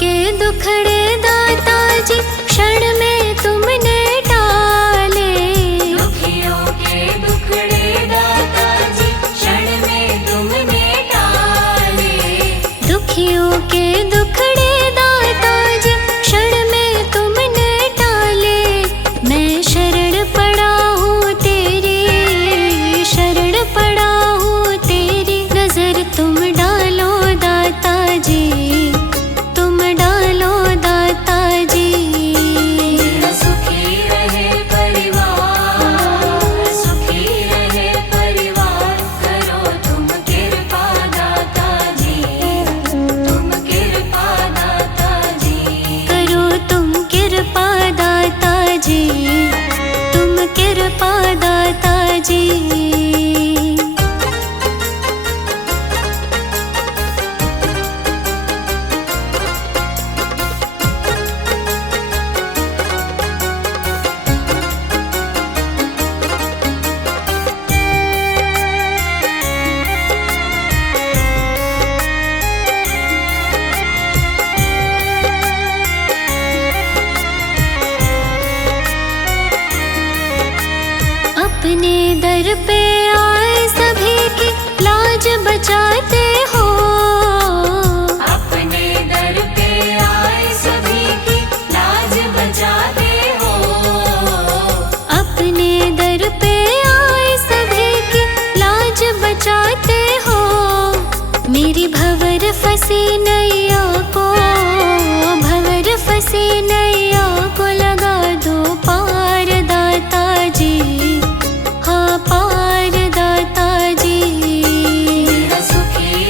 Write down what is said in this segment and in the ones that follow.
के दुखड़े दाता जी क्षण में तुमने टाले। दुखियों के दुखड़े दाता जी क्षण में तुमने टाले। दुखियों के दुखड़े दाता जी क्षण में तुमने टाले। मैं शरण पड़ा हूँ तेरी, शरण पड़ा हूँ तेरी। नजर तुम डालो दाता जी, तुम डालो दाता जी। मेरा सुखी रहे परिवार, सुखी रहे परिवार। करो तुम कृपा दाता जी, तुम कृपा दाता जी। करो तुम कृपा दाता जी, तुम कृपा दाता जी। अपने दर पे आए सभी की लाज बचाते हो। अपने दर पे आए सभी की लाज बचाते हो। अपने दर पे आए सभी की लाज बचाते हो। मेरी भंवर फंसी नैया को, भंवर फंसी नैया को लगा दो पार दाता जी, हाँ पार दाता जी। मेरा सुखी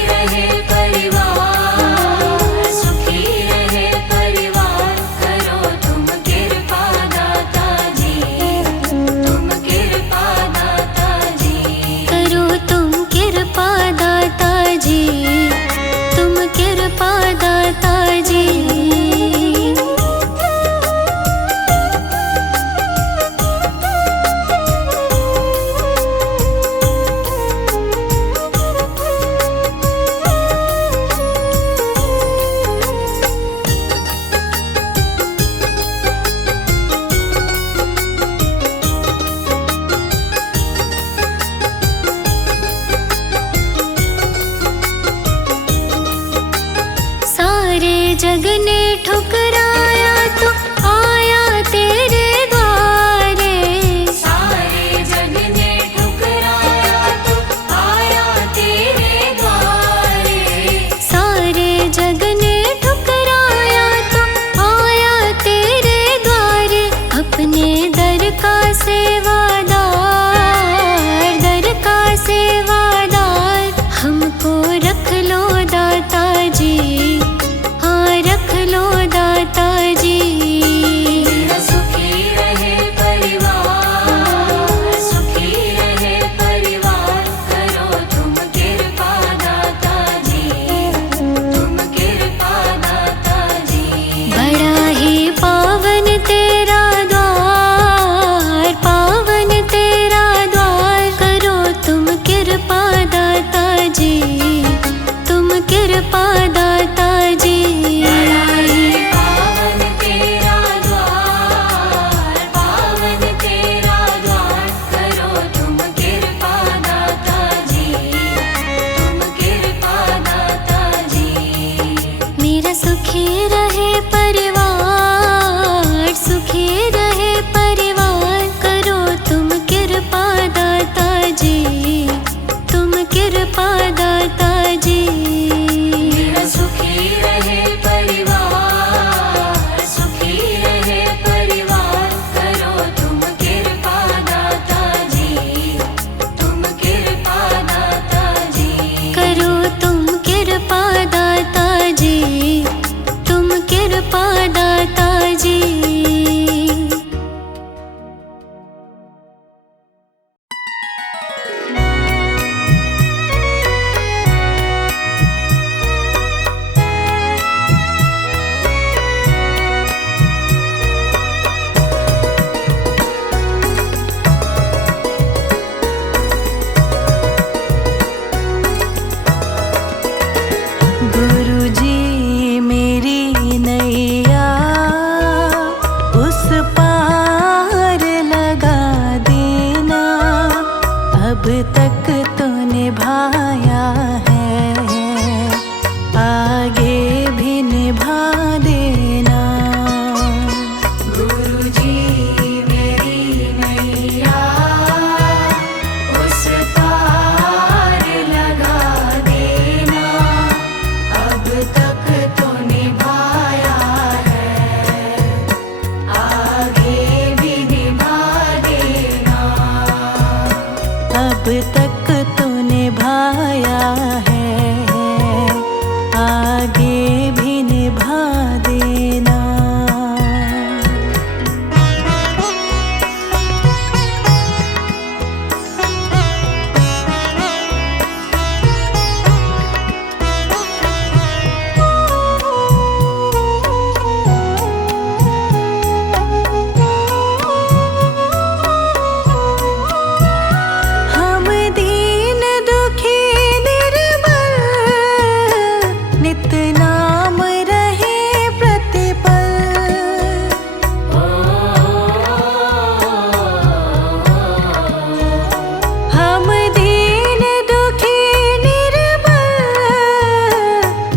तक तो निभाया है, आगे भी निभा देना। हम दीन दुखी निर्बल, नित नाम रहे प्रतिपल। हम दीन दुखी निर्बल,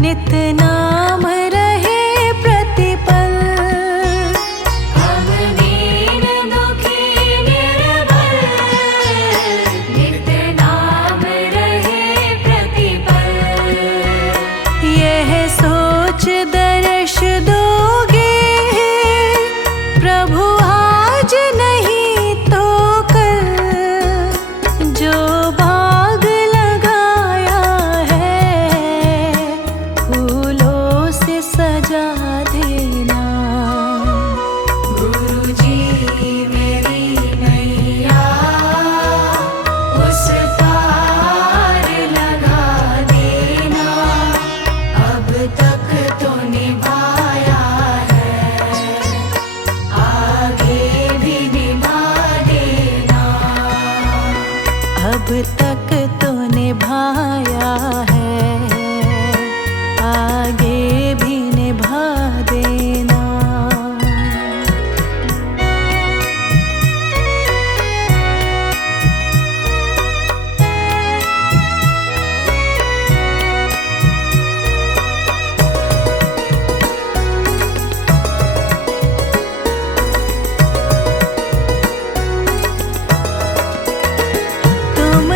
नित नाम रहे प्रतिपल। हम दीन दुखी निर्बल, नित नाम रहे प्रतिपल। यह सोच दर्श दोगे प्रभु आज नहीं तो कल, जो बाग लगाया है फूलों से सजा देना। गुरुजी मेरी नैया उस पार लगा देना, अब तक तो निभाया है, आगे भी निभा देना। अब तक तो निभाया है, आगे भी निभा देना। तुम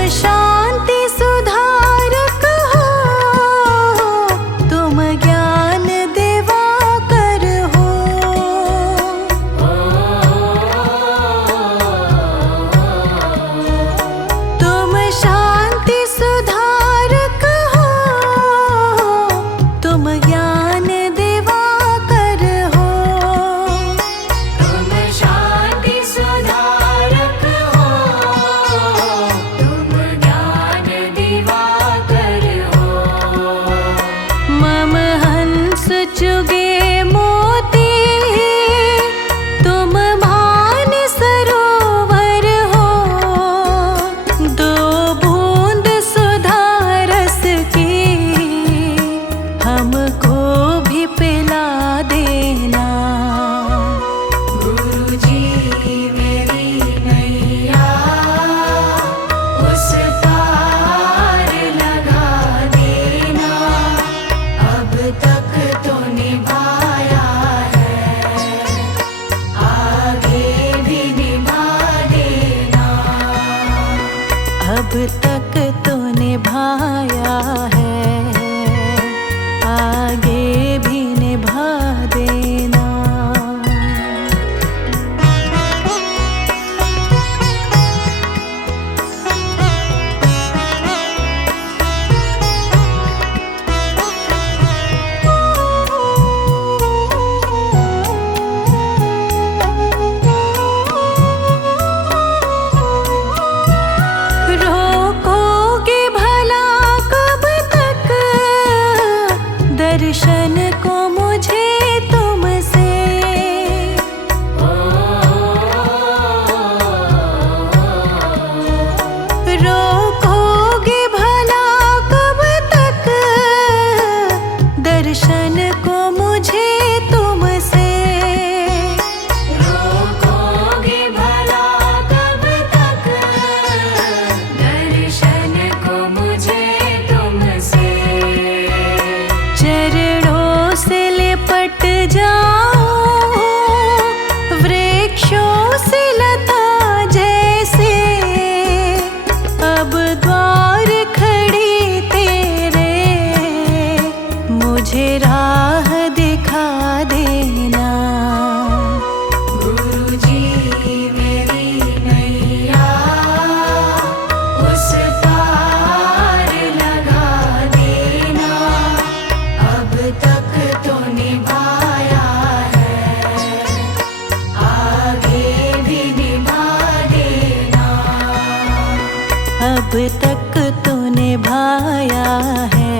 अब तक तो निभाया है,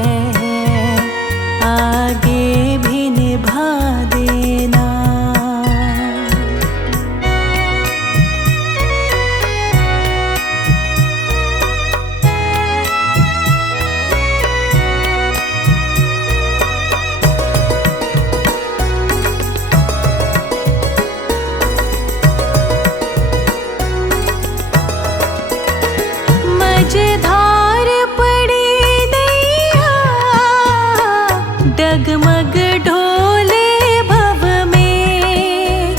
आगे भी निभा देना। मझधार पड़ी नैया, डगमग ढोले भव में।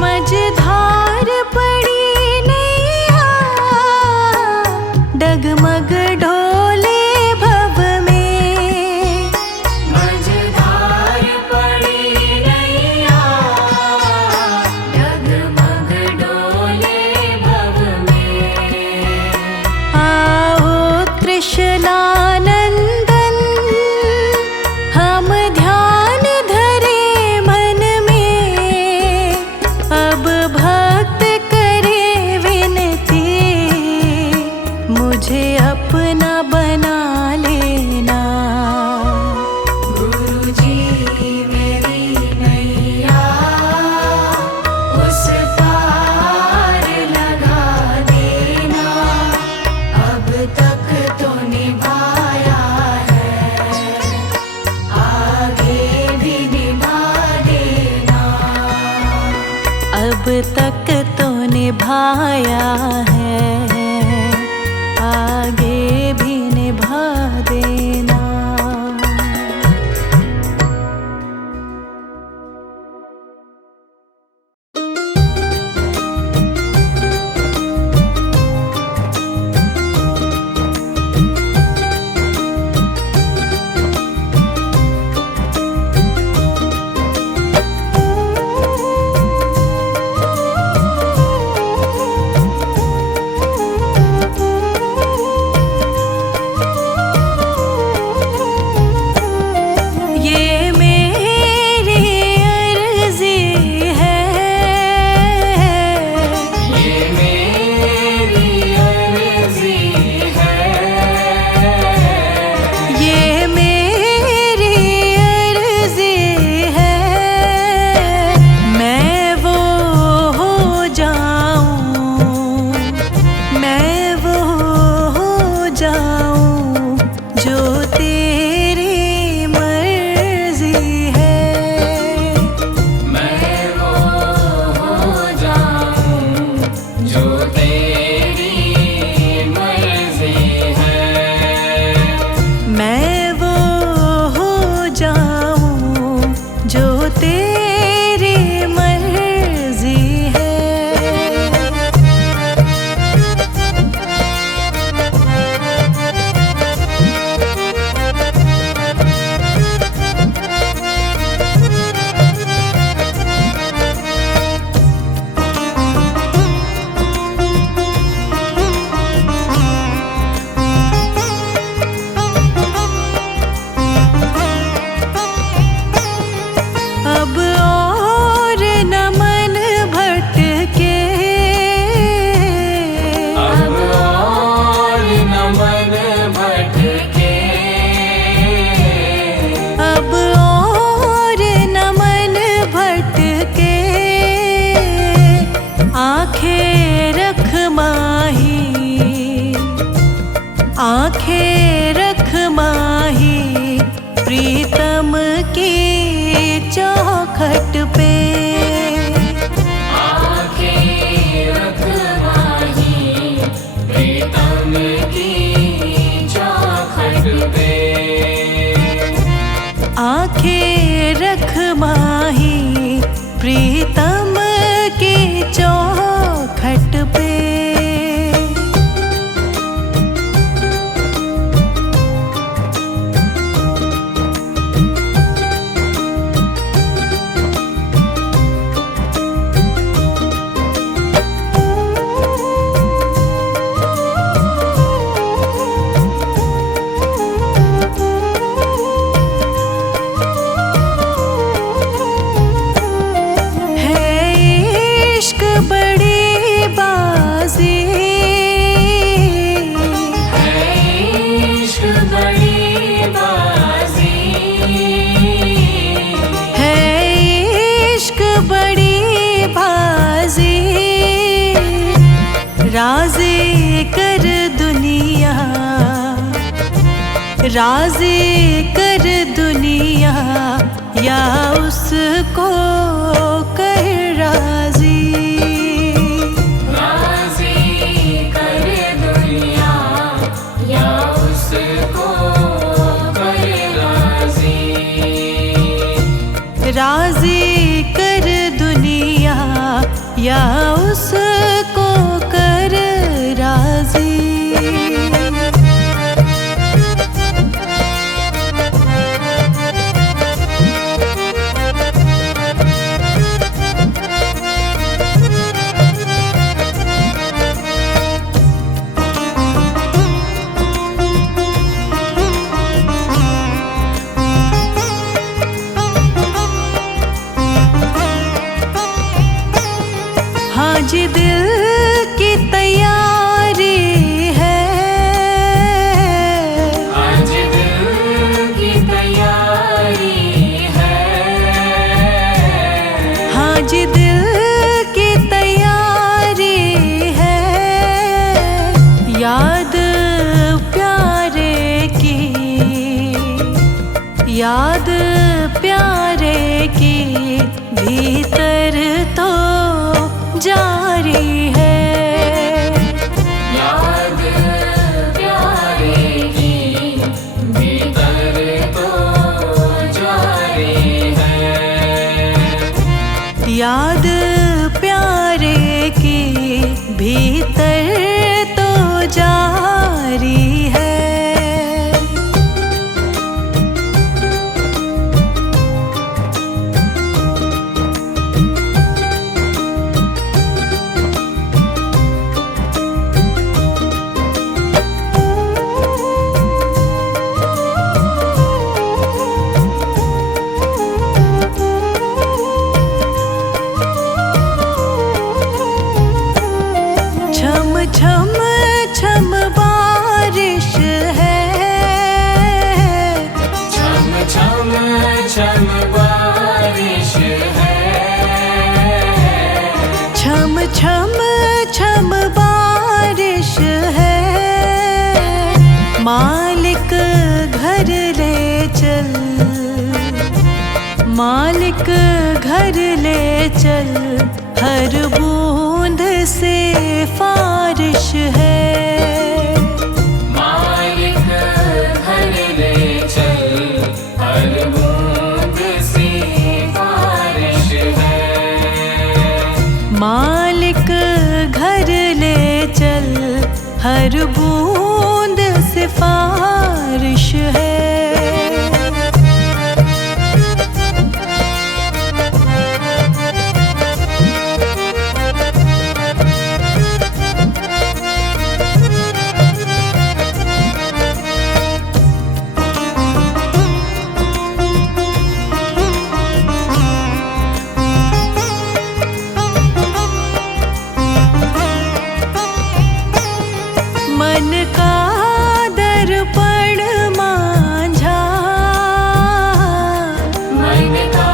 मझधार पड़ी नैया, डगमग ढोले भव में। मझधार पड़ी नैया, डगमग डोले भव में। आओ त्रिशलानंदन, हम ध्यान धरे मन में। अब भक्त करे विनती, मुझे अपना बना लेना। गुरुजी मेरी नैया उस पार लगा देना। अब तक तो निभाया है, आगे भी निभा देना। अब तक तो निभाया है, आगे भी निभा देना। ये मेरी अर्जी है, ये मेरी अर्जी है, ये मेरी अर्जी है। मैं वो हो जाऊं, मैं वो हो जाऊं जो तेरी मर्जी है। मैं वो हो जाऊं जो तेरी मर्जी है। मैं वो हो जाऊं जो तेरी मर्जी है। अब और न मन भटके, अब और न मन भटके, अब और न मन भटके। आंखें रख माही, आंखें रख माही, प्रीतम की चौखट पे। आंखें रख माही, प्रीतम की चौखट पे। आंखें रख माही, प्रीतम की चौखट पे। है राजी कर दुनिया या उसको कर राजी। राजी कर दुनिया या उसको कर राजी। राजी कर दुनिया या उसको कर राजी। हाँ जी दिल की तैयारी है। आज दिल की तैयारी है। हाँ जी दिल की तैयारी है। याद प्यारे की, याद प्यारे की भीतर तो जारी है। याद प्यारे की भीतर तो जारी है। याद प्यारे की भीतर तो जारी है। छम छम छम बारिश है। छम छम छम बारिश है। छम छम छम बारिश है। मालिक घर ले चल, मालिक घर ले चल, हर बूंद से फारिश है। मालिक घर ले चल, हर बूंद से बारिश है। मालिक घर ले चल, हर बूंद से फारिश है। मन का दर्पण मांझा, मन का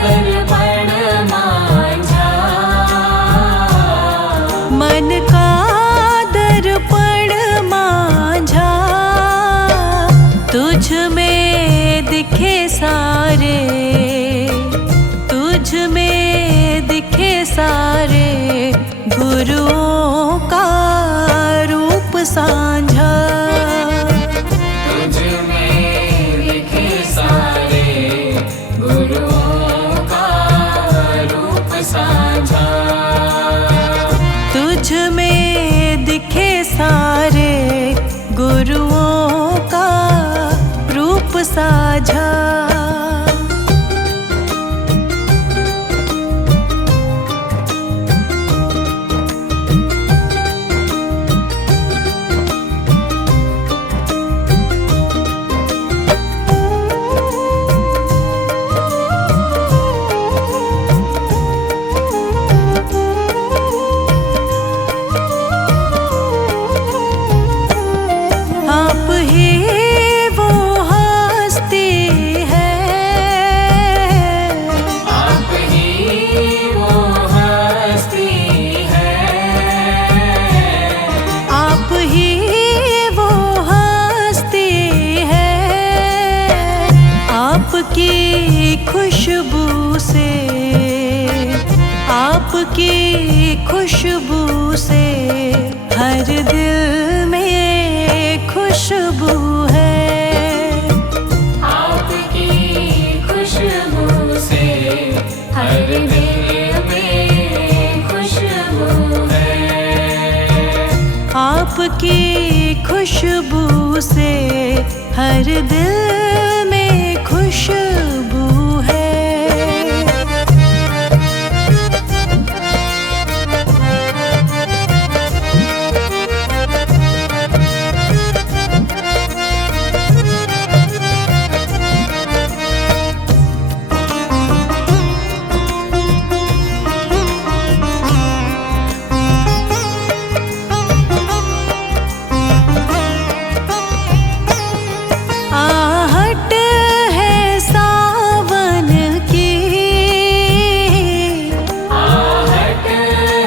दर्पण मांझा। मन का दर्पण मांझा, तुझ में दिखे सारे, तुझ में दिखे सारे गुरुओं का रूप सांझा। तुझ में दिखे सारे गुरुओं का रूप साझा। तुझ में दिखे सारे गुरुओं का रूप साझा। आप ही वो हस्ती है। आपकी खुशबू से, आपकी खुशबू से हर दिल में खुशबू है। आपकी खुशबू से हर दिल में खुशबू है। आपकी खुशबू से हर दिल में खुशबू है। आहट है सावन की, आहट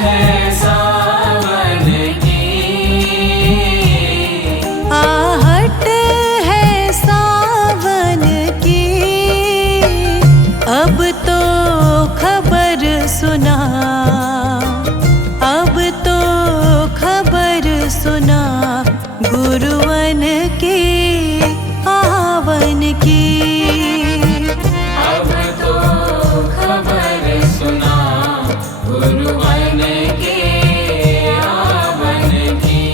है सावन की। आहट है सावन की। अब तो खबर सुना, अब तो खबर सुना गुरुवन की आवन की। अब तो खबर सुना गुरुवन के आवन की।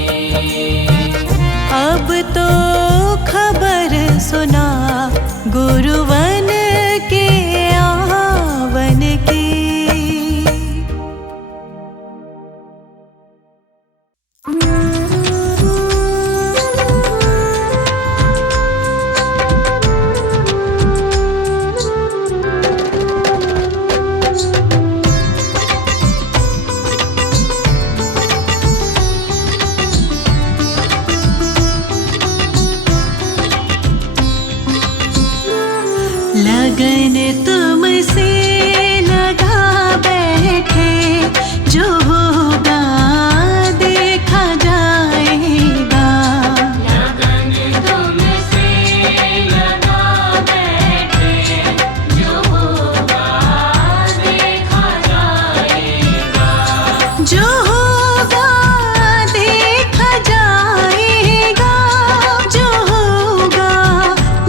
अब तो खबर सुना गुरुवन के आवन की। लगन तुमसे लगा बैठे, जो होगा देखा जाएगा। लगन तुमसे लगा बैठे, जो होगा देखा जाएगा। जो होगा देखा जाएगा, जो होगा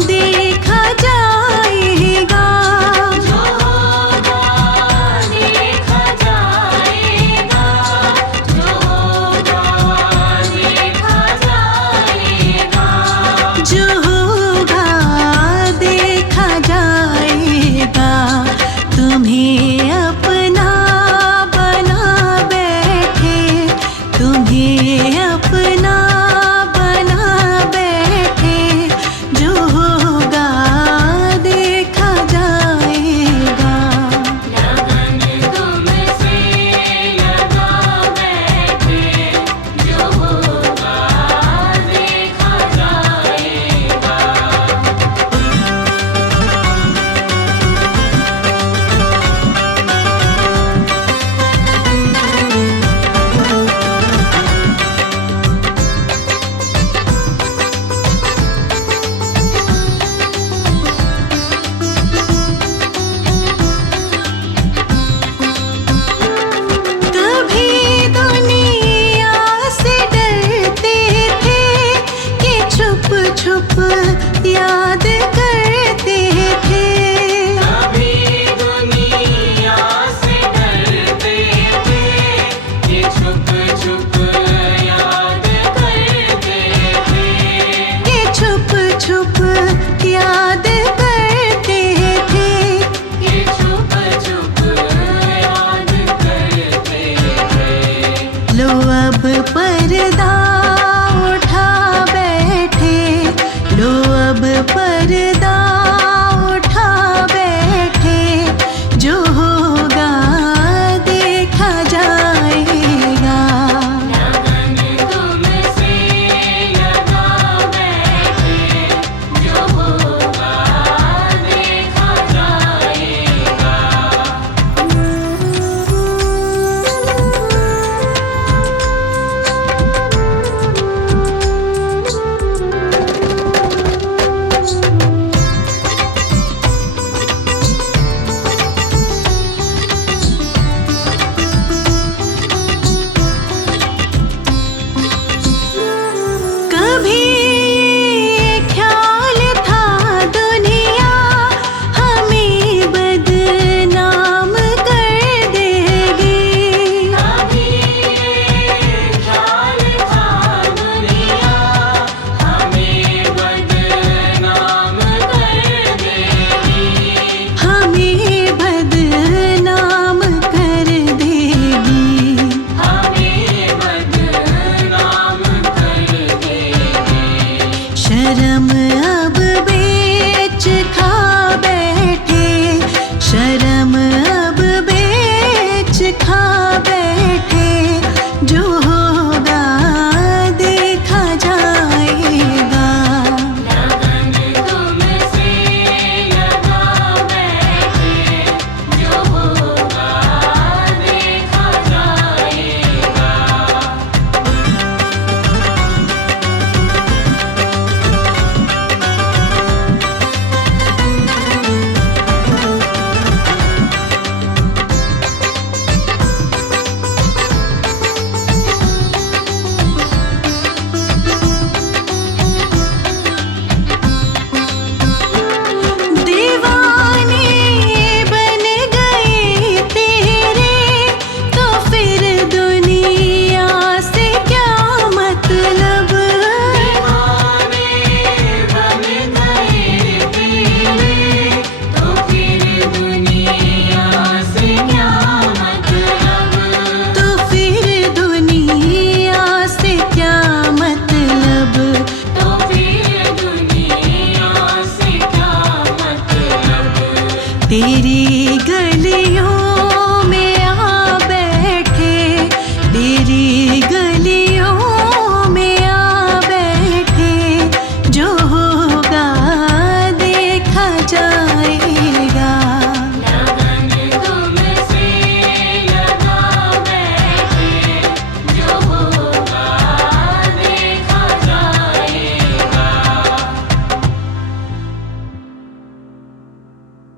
देखा जाएगा। जो होगा देखा जाएगा। तेरी